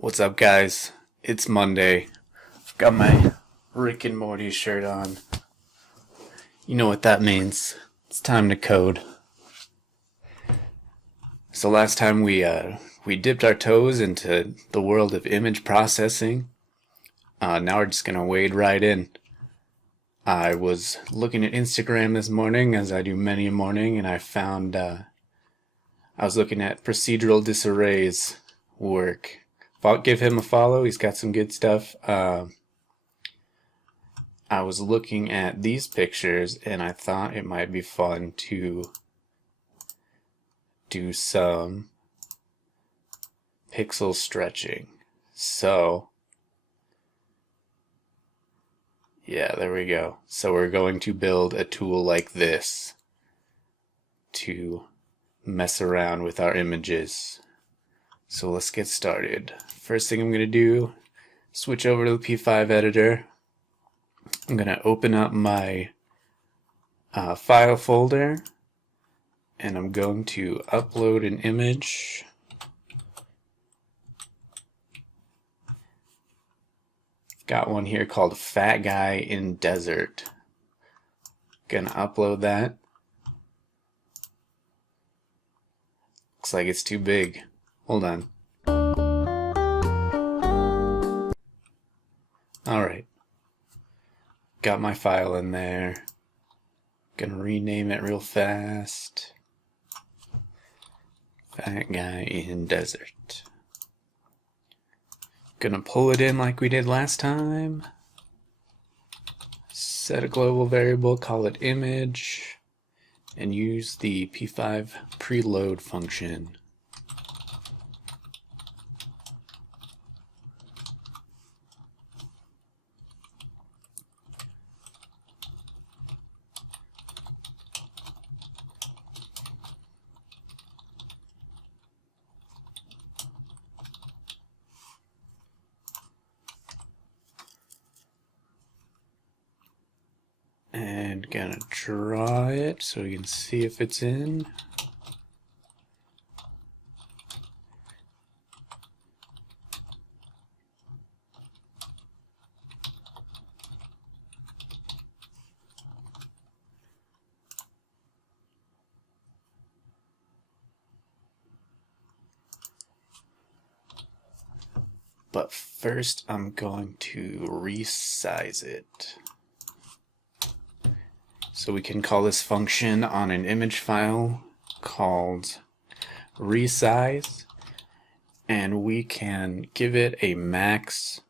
What's up, guys? It's Monday. Got my Rick and Morty shirt on. You know what that means. It's time to code. So last time we dipped our toes into the world of image processing. Now we're just gonna wade right in. I was looking at Instagram this morning, as I do many a morning, and I found I was looking at procedural disarray's work. Give him a follow. He's got some good stuff. I was looking at these pictures and I thought it might be fun to do some pixel stretching. So, yeah, there we go. So we're going to build a tool like this to mess around with our images. So let's get started. First thing I'm going to do, switch over to the P5 editor. I'm going to open up my file folder and I'm going to upload an image. Got one here called Fat Guy in Desert. Gonna upload that. Looks like it's too big. Hold on. Alright. Got my file in there. Gonna rename it real fast. Fat Guy in Desert. Gonna pull it in like we did last time. Set a global variable, call it image, and use the p5 preload function. And gonna draw it so we can see if it's in. But first I'm going to resize it. So we can call this function on an image file called resize, and we can give it a max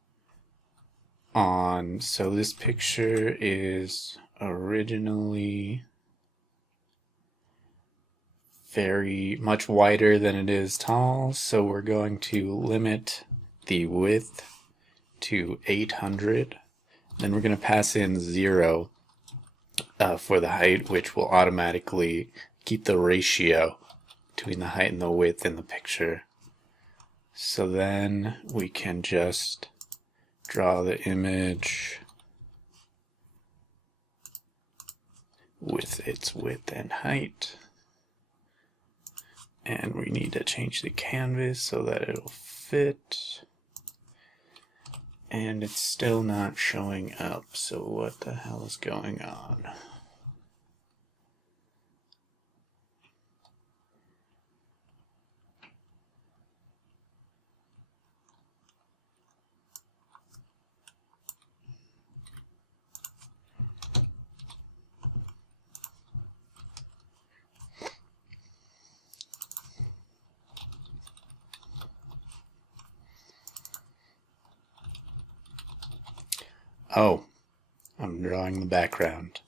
on, so this picture is originally very much wider than it is tall, so we're going to limit the width to 800. Then we're going to pass in 0 for the height, which will automatically keep the ratio between the height and the width in the picture. So then we can just draw the image with its width and height. And we need to change the canvas so that it'll fit. And it's still not showing up, so what the hell is going on? Oh, I'm drawing the background.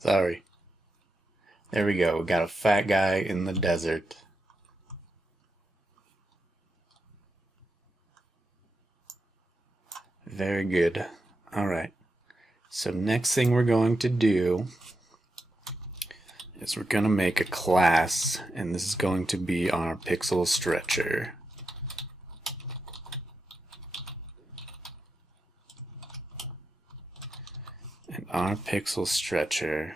Sorry. There we go. We got a fat guy in the desert. Very good. Alright. So next thing we're going to do is we're going to make a class, and this is going to be our PixelStretcher. Our PixelStretcher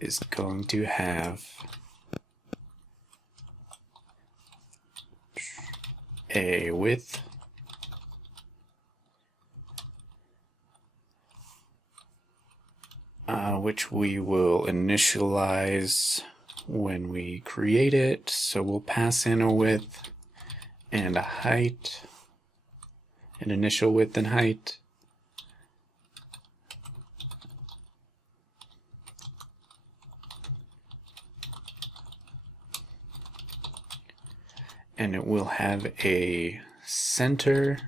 is going to have a width which we will initialize when we create it. So we'll pass in a width and a height, an initial width and height. And it will have a center.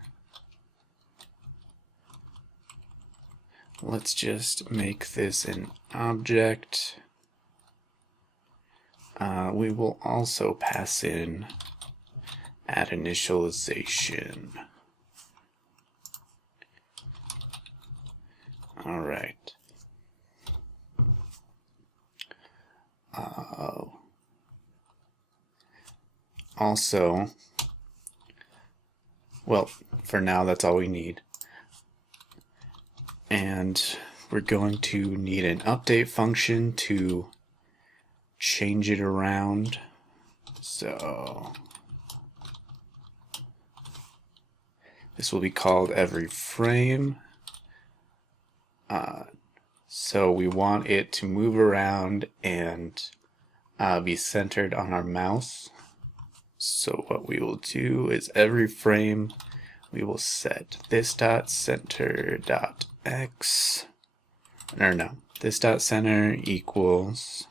Let's just make this an object. We will also pass in at initialization. All right. Also, well, for now that's all we need. And we're going to need an update function to change it around. So this will be called every frame. So we want it to move around and be centered on our mouse. So what we will do is every frame we will set this dot center dot x, or no, this dot center equals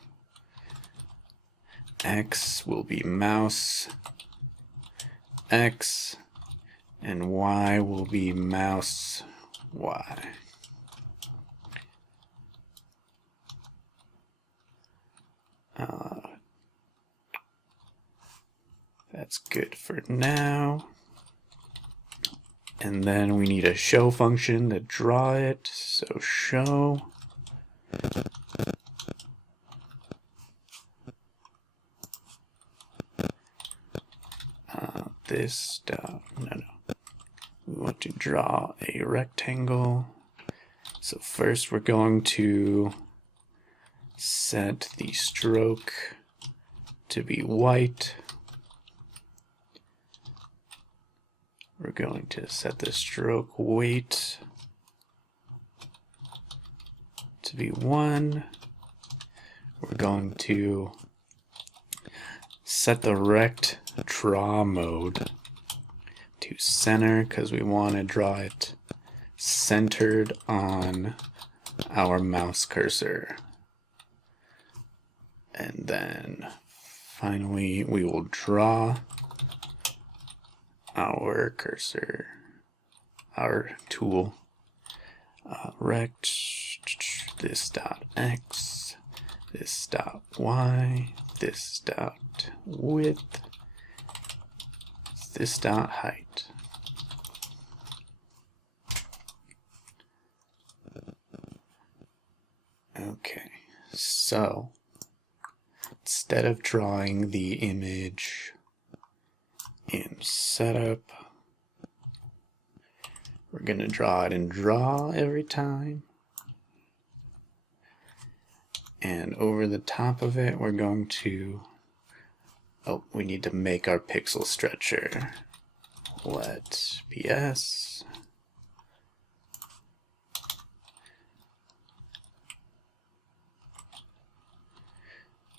x will be mouse x, and y will be mouse y. That's good for now. And then we need a show function to draw it. So show this dot, no. We want to draw a rectangle. So first we're going to set the stroke to be white. We're going to set the stroke weight to be 1. We're going to set the rect draw mode to center because we want to draw it centered on our mouse cursor. And then finally we will draw our cursor, our tool, rect this dot x, this dot y, this dot width, this dot height. Okay, so instead of drawing the image in setup, we're going to draw it in draw every time. And over the top of it, we're going to, oh, we need to make our PixelStretcher. Let ps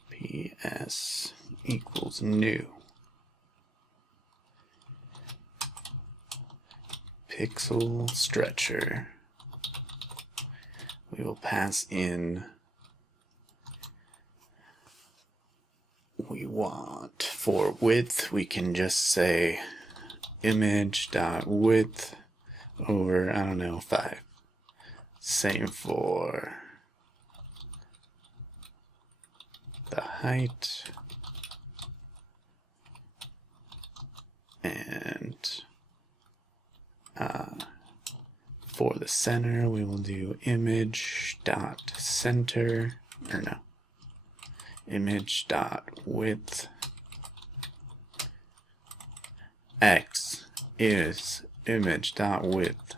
ps equals new PixelStretcher. We will pass in, we want for width, we can just say image.width over, I don't know, 5. Same for the height. And for the center, we will do image.center, or no, image.width. X is image.width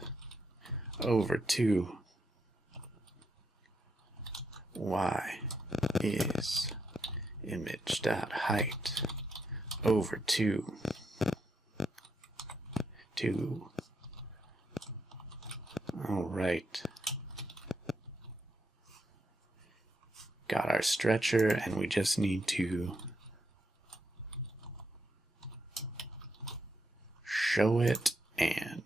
over 2. Y dot height over 2. All right. Got our stretcher, and we just need to show it and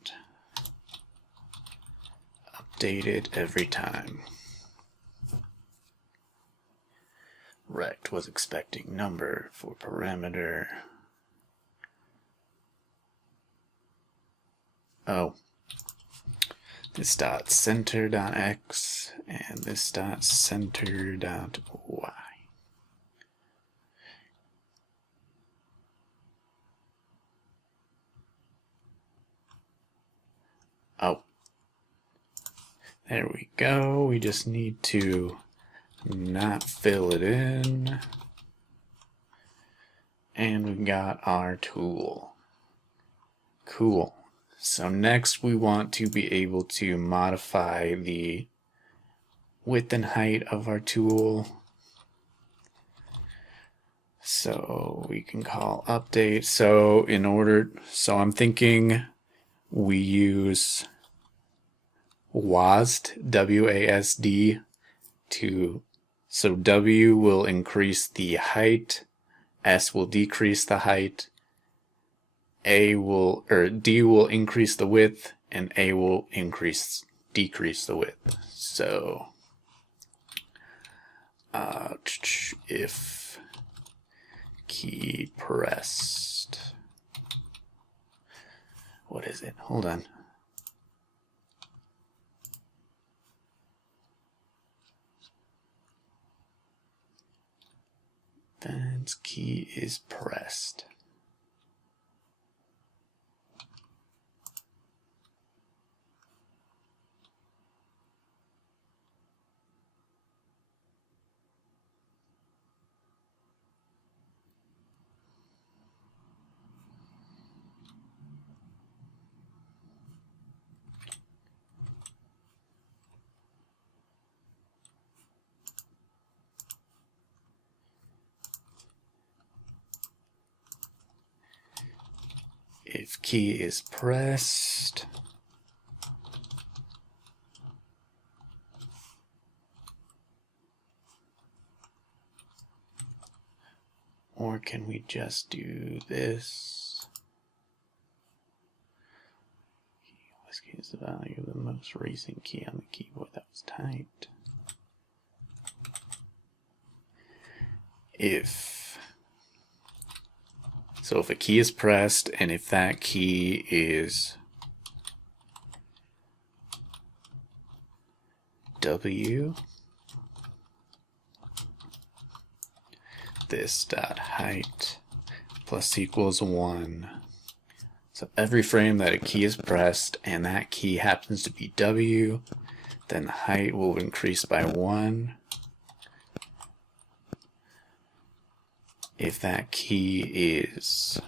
update it every time. Rect was expecting number for parameter. Oh, this dot center dot x and this dot center dot y. Oh, there we go. We just need to not fill it in, and we got our tool. Cool. So next we want to be able to modify the width and height of our tool. So we can call update. So I'm thinking we use WASD, W-A-S-D, so W will increase the height, S will decrease the height, D will increase the width, and A will decrease the width. So if key pressed, what is it? Hold on. That key is pressed. If key is pressed, or can we just do this? Let's use the value of the most recent key on the keyboard that was typed. So if a key is pressed, and if that key is W, this dot height plus equals 1. So every frame that a key is pressed and that key happens to be W, then the height will increase by 1. If that key is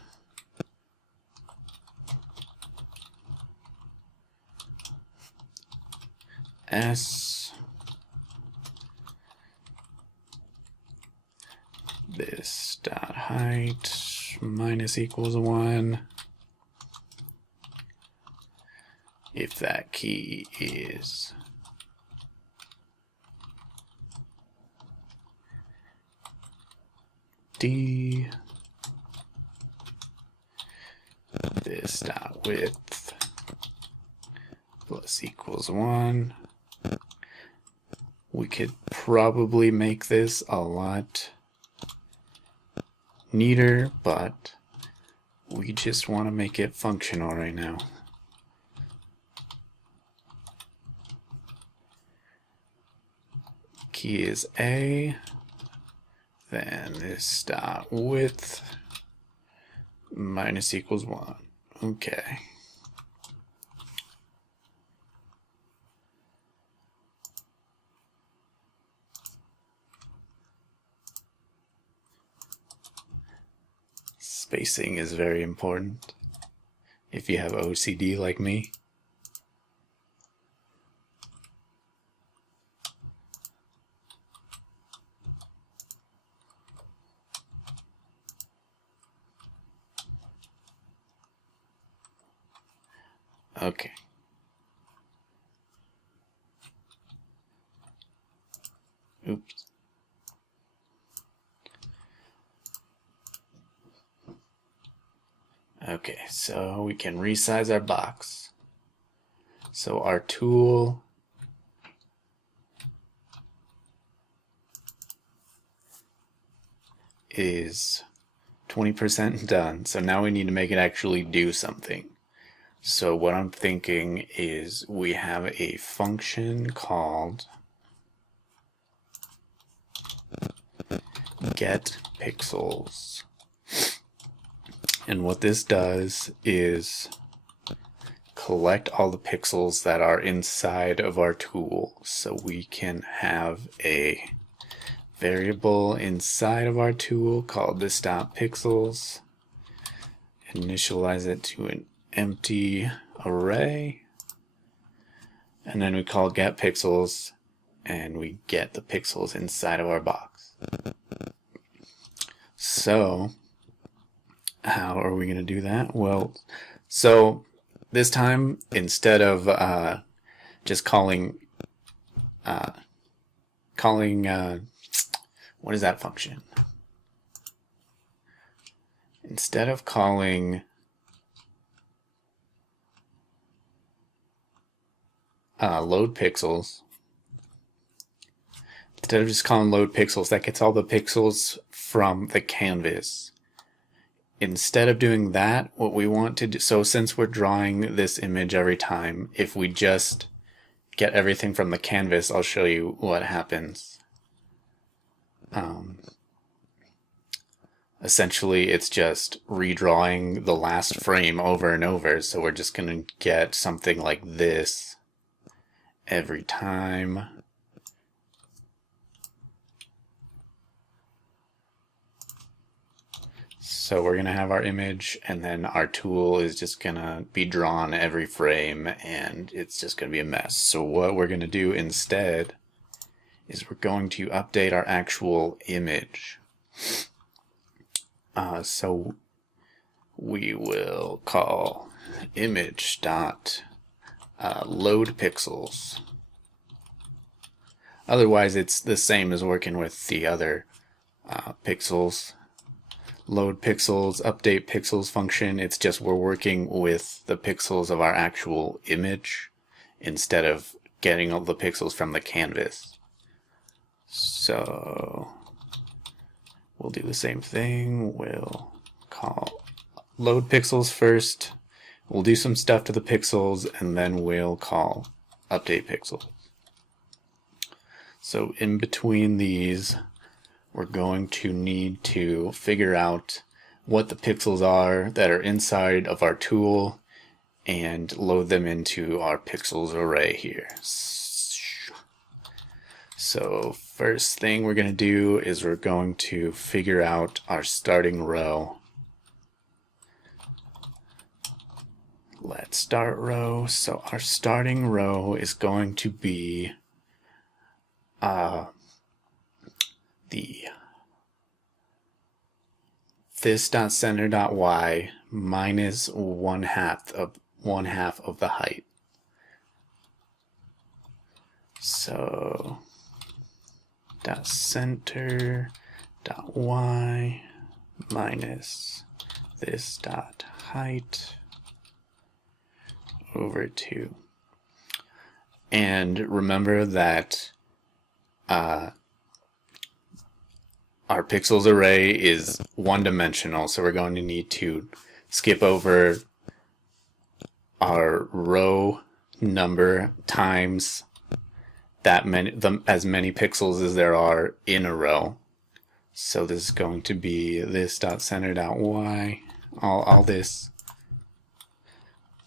S, this dot height minus equals 1. If that key is D, this dot width plus equals 1. We could probably make this a lot neater, but we just want to make it functional right now. Key is A, then this dot width minus equals 1. Okay. Spacing is very important if you have OCD like me. Okay. Oops. Okay, so we can resize our box. So our tool is 20% done. So now we need to make it actually do something. So what I'm thinking is we have a function called getPixels. And what this does is collect all the pixels that are inside of our tool. So we can have a variable inside of our tool called this.pixels, initialize it to an empty array, and then we call getPixels, and we get the pixels inside of our box. So how are we going to do that? Well, so this time, instead of just calling what is that function? Instead of calling load pixels, instead of just calling load pixels, that gets all the pixels from the canvas. Instead of doing that, what we want to do, so since we're drawing this image every time, if we just get everything from the canvas, I'll show you what happens. Essentially, it's just redrawing the last frame over and over, so we're just going to get something like this every time. So we're going to have our image, and then our tool is just going to be drawn every frame, and it's just going to be a mess. So what we're going to do instead is we're going to update our actual image. So we will call image.loadPixels. Otherwise, it's the same as working with the other pixels. Load pixels, update pixels function. It's just we're working with the pixels of our actual image instead of getting all the pixels from the canvas. So we'll do the same thing. We'll call load pixels first. We'll do some stuff to the pixels, and then we'll call update pixels. So in between these, we're going to need to figure out what the pixels are that are inside of our tool and load them into our pixels array here. So first thing we're going to do is we're going to figure out our starting row. Let's start row. So our starting row is going to be the this.center.y minus one half of the height. So dot center dot y minus this dot height over 2. And remember that our pixels array is one-dimensional, so we're going to need to skip over our row number times that many, as many pixels as there are in a row. So this is going to be this.center.y, all this.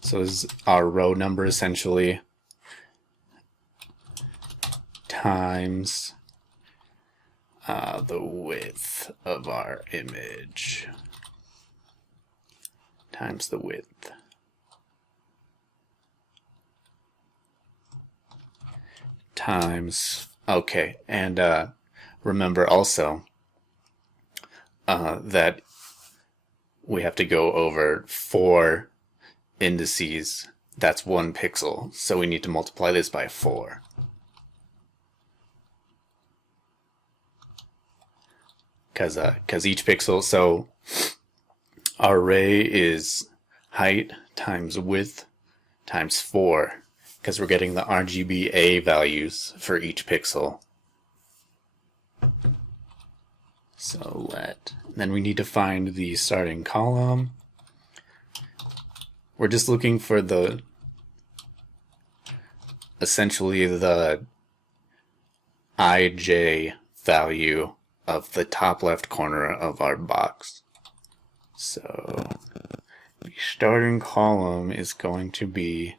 So this is our row number essentially, times the width of our image, times the width. Times, okay, and remember also that we have to go over 4 indices that's 1 pixel, so we need to multiply this by 4. Because each pixel, so our array is height times width times 4, because we're getting the RGBA values for each pixel. So then we need to find the starting column. We're just looking for essentially the IJ value of the top left corner of our box. So the starting column is going to be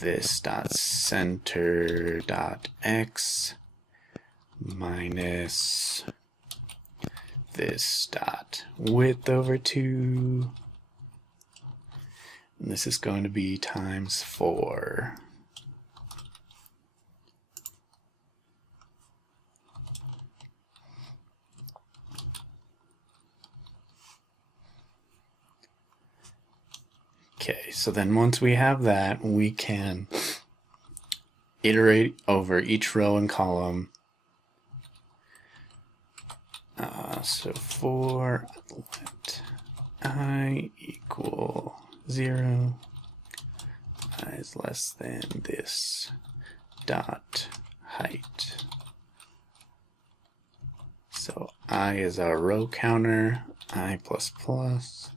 this dot center dot x minus this dot width over 2. And this is going to be times 4. Okay, so then once we have that, we can iterate over each row and column. So for let I equal 0, I is less than this dot height. So I is our row counter, I plus plus.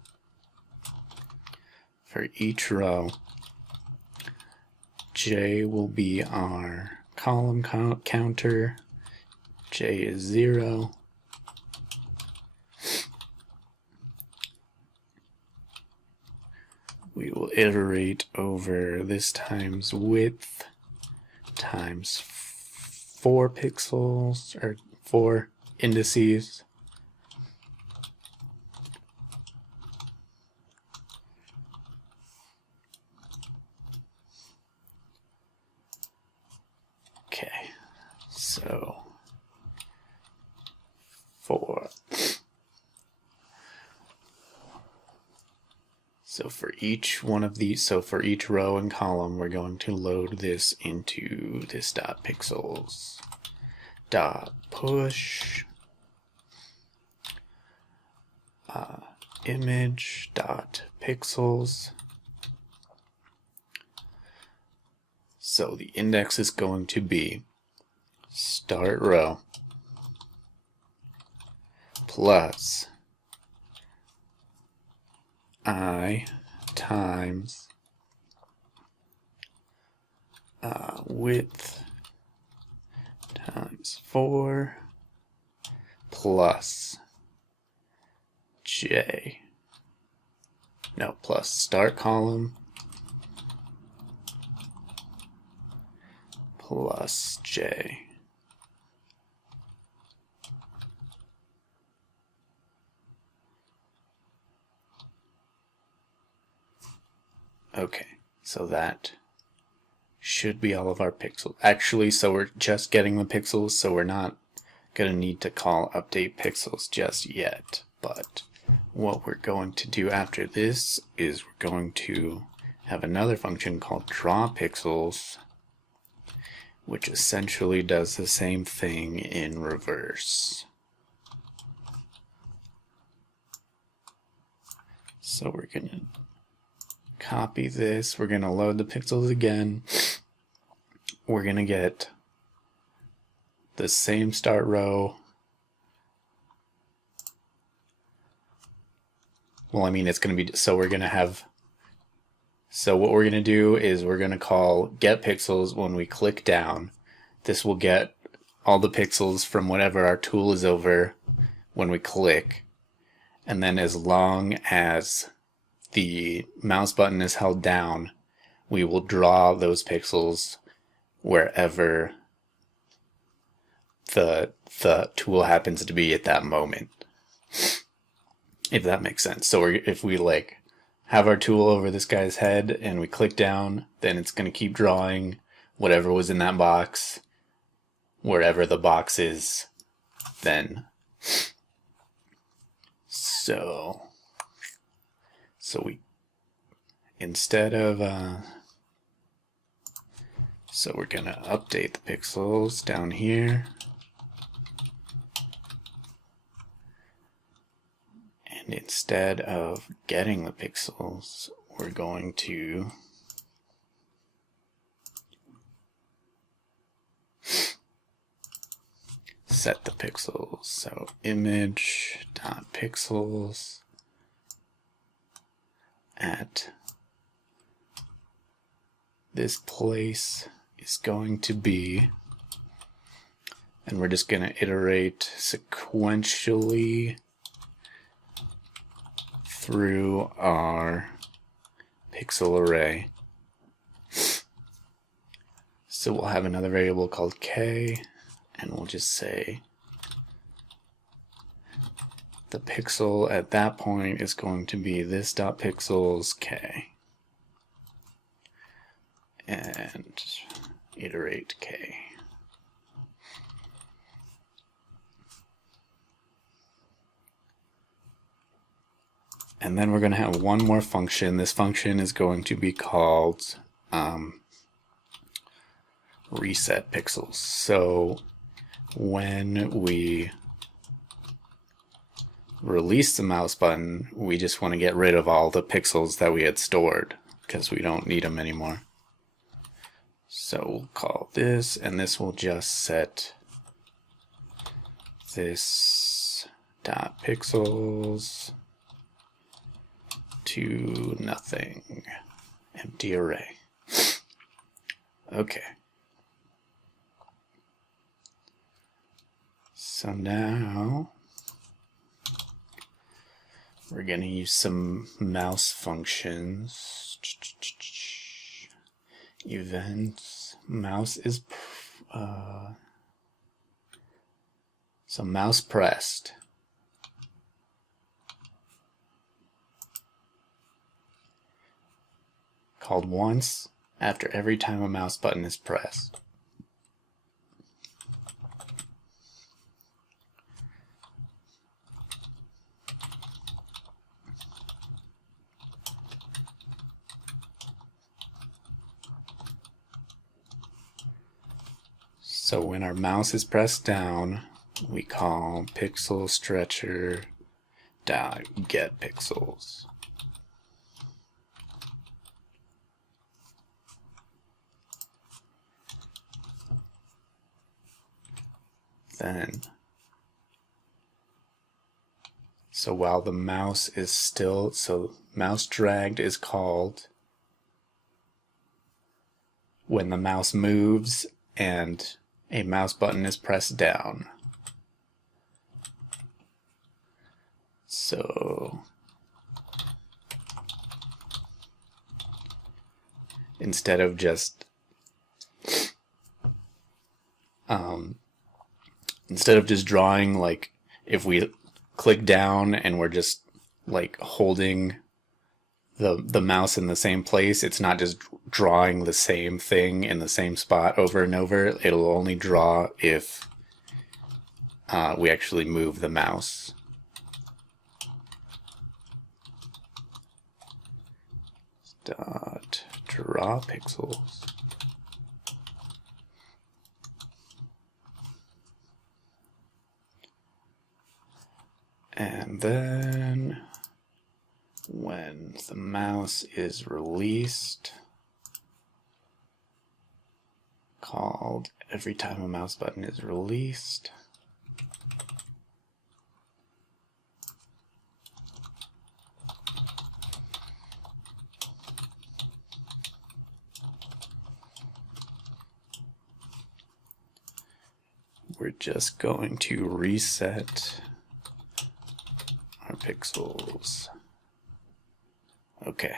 For each row, j will be our column counter, j is 0. We will iterate over this times width times 4 pixels, or 4 indices. Okay, so 4. So for each one of these, so for each row and column, we're going to load this into this dot pixels dot push image dot pixels. So the index is going to be start row plus I times width times 4 plus j, no, plus start column plus j. Okay, so that should be all of our pixels. Actually, so we're just getting the pixels, so we're not going to need to call update pixels just yet. But what we're going to do after this is we're going to have another function called drawPixels, which essentially does the same thing in reverse. So we're going to copy this, we're going to load the pixels again, we're going to get the same start row. Well, I mean, it's going to be, so we're going to have, so what we're going to do is we're going to call getPixels when we click down. This will get all the pixels from whatever our tool is over when we click, and then as long as the mouse button is held down, we will draw those pixels wherever the tool happens to be at that moment, if that makes sense. So if we like have our tool over this guy's head and we click down, then it's going to keep drawing whatever was in that box wherever the box is then. So instead of so we're gonna update the pixels down here, and instead of getting the pixels, we're going to set the pixels. So image.pixels at this place is going to be, and we're just going to iterate sequentially through our pixel array. So we'll have another variable called k, and we'll just say the pixel at that point is going to be this dot pixels k, and iterate k. And then we're going to have one more function. This function is going to be called resetPixels. So when we release the mouse button, we just want to get rid of all the pixels that we had stored because we don't need them anymore. So we'll call this, and this will just set this dot pixels to nothing, empty array. Okay. So now we're going to use some mouse functions. Events, mouse is so mouse pressed. Called once after every time a mouse button is pressed. So when our mouse is pressed down, we call PixelStretcher getPixels. Then, so while the mouse is still, so mouse dragged is called when the mouse moves and a mouse button is pressed down. So instead of just drawing, like if we click down and we're just like holding the mouse in the same place, it's not just drawing the same thing in the same spot over and over. It'll only draw if we actually move the mouse. Dot drawPixels. And then when the mouse is released, called every time a mouse button is released, we're just going to reset our pixels. Okay,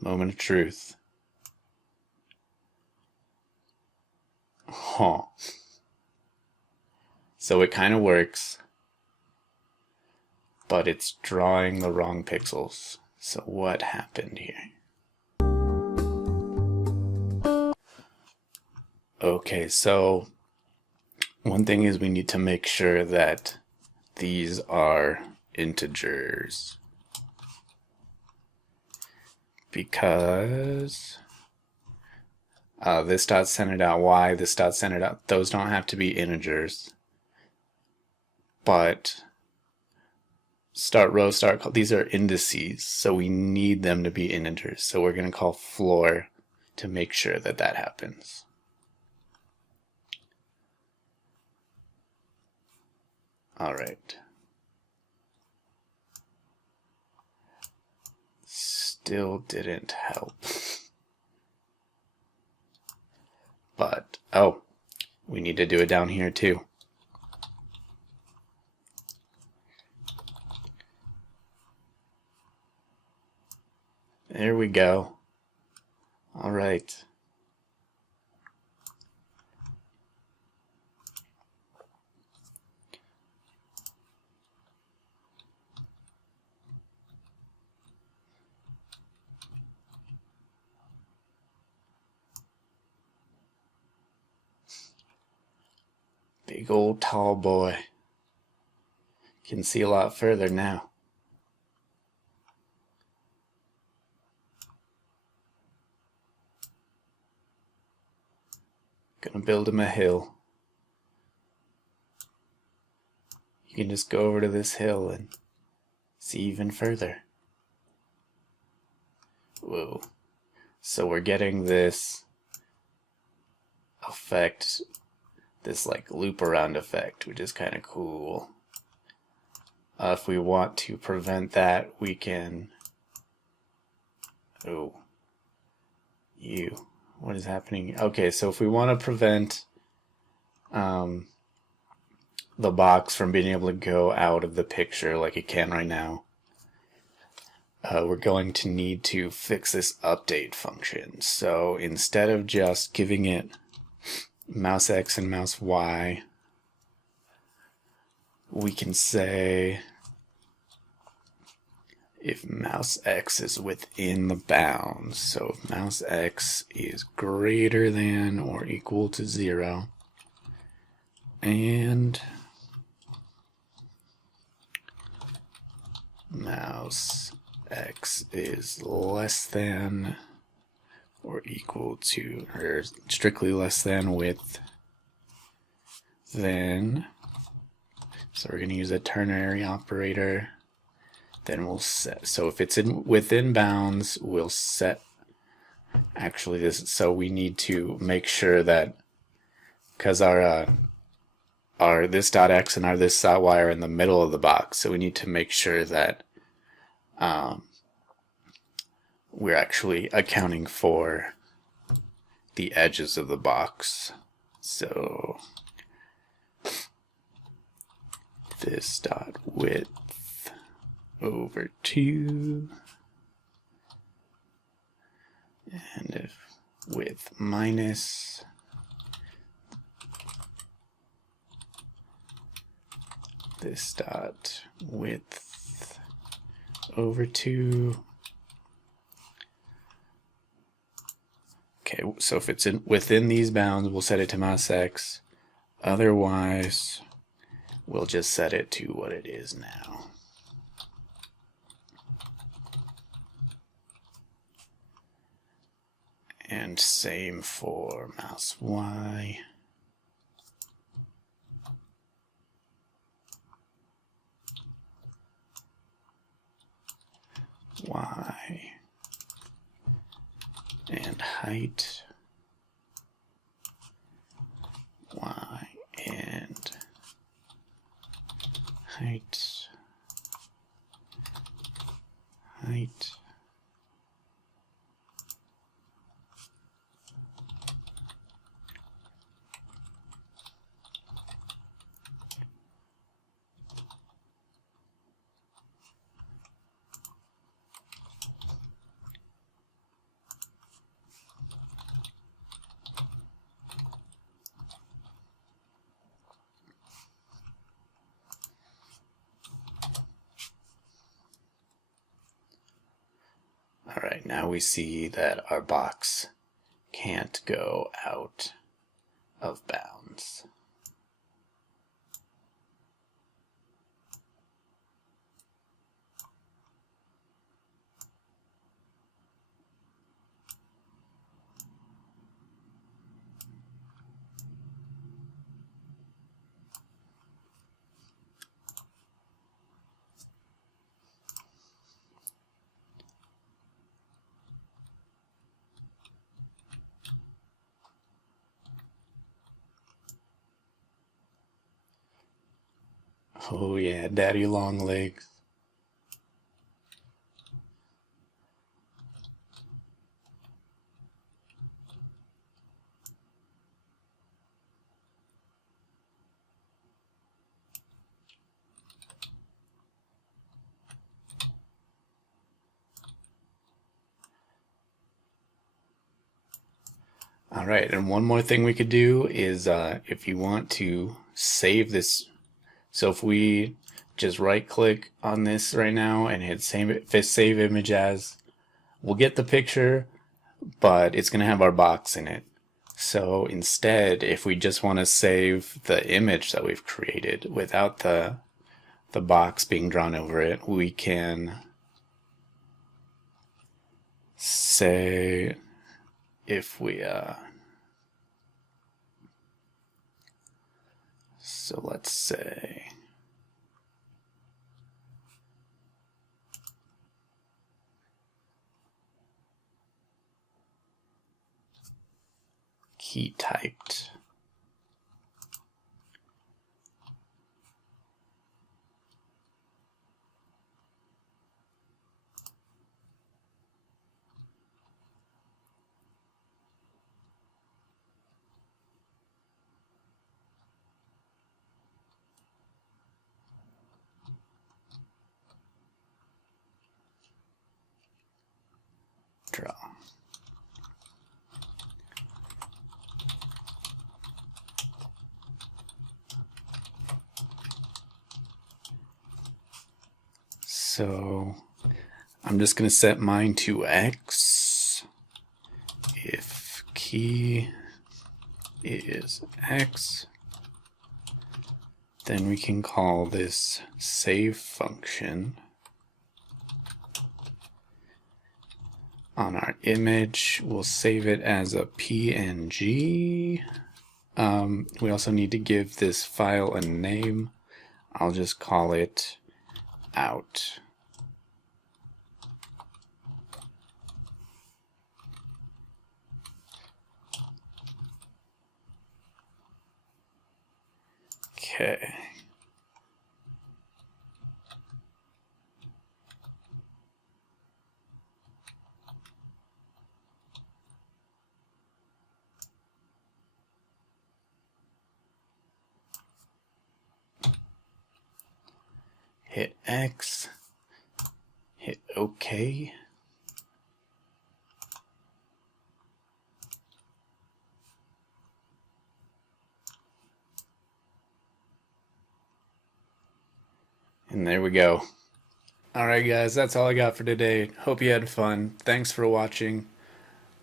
moment of truth. Huh. So it kind of works, but it's drawing the wrong pixels. So what happened here? Okay, so one thing is we need to make sure that these are integers, because this dot centered out y, this dot centered out, those don't have to be integers. But start row, start, these are indices, so we need them to be integers. So we're going to call floor to make sure that that happens. All right. Still didn't help. But, oh, we need to do it down here too. There we go. All right. Big old tall boy. Can see a lot further now. Gonna build him a hill. You can just go over to this hill and see even further. Whoa. So we're getting this effect, this like loop around effect, which is kind of cool. If we want to prevent that, we can, oh, what is happening? Okay, so if we want to prevent the box from being able to go out of the picture like it can right now, we're going to need to fix this update function. So instead of just giving it mouse X and mouse Y, we can say if mouse X is within the bounds. So if mouse X is greater than or equal to 0, and mouse X is less than or equal to, or strictly less than width, then, so we're going to use a ternary operator. Then we'll set, so if it's within bounds, we'll set, actually this, so we need to make sure that, because our this dot x and our this dot y are in the middle of the box, so we need to make sure that we're actually accounting for the edges of the box. So this dot width over 2, and if width minus this dot width over 2. Okay, so if it's within these bounds, we'll set it to mouse X. Otherwise, we'll just set it to what it is now. And same for mouse Y. Y and height, Y and height, height. Alright, now we see that our box can't go out of bounds. Oh yeah, daddy long legs. All right, and one more thing we could do is if you want to save this, so if we just right click on this right now and hit save image as, we'll get the picture, but it's going to have our box in it. So instead, if we just want to save the image that we've created without the box being drawn over it, we can say, if we so let's say key typed. Draw. So I'm just going to set mine to X. If key is X, then we can call this save function. On our image, we'll save it as a PNG. We also need to give this file a name. I'll just call it out. Okay. Hit X, hit OK. And there we go. Alright guys, that's all I got for today. Hope you had fun. Thanks for watching.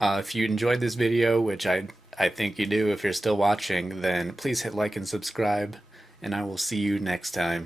If you enjoyed this video, which I think you do if you're still watching, then please hit like and subscribe, and I will see you next time.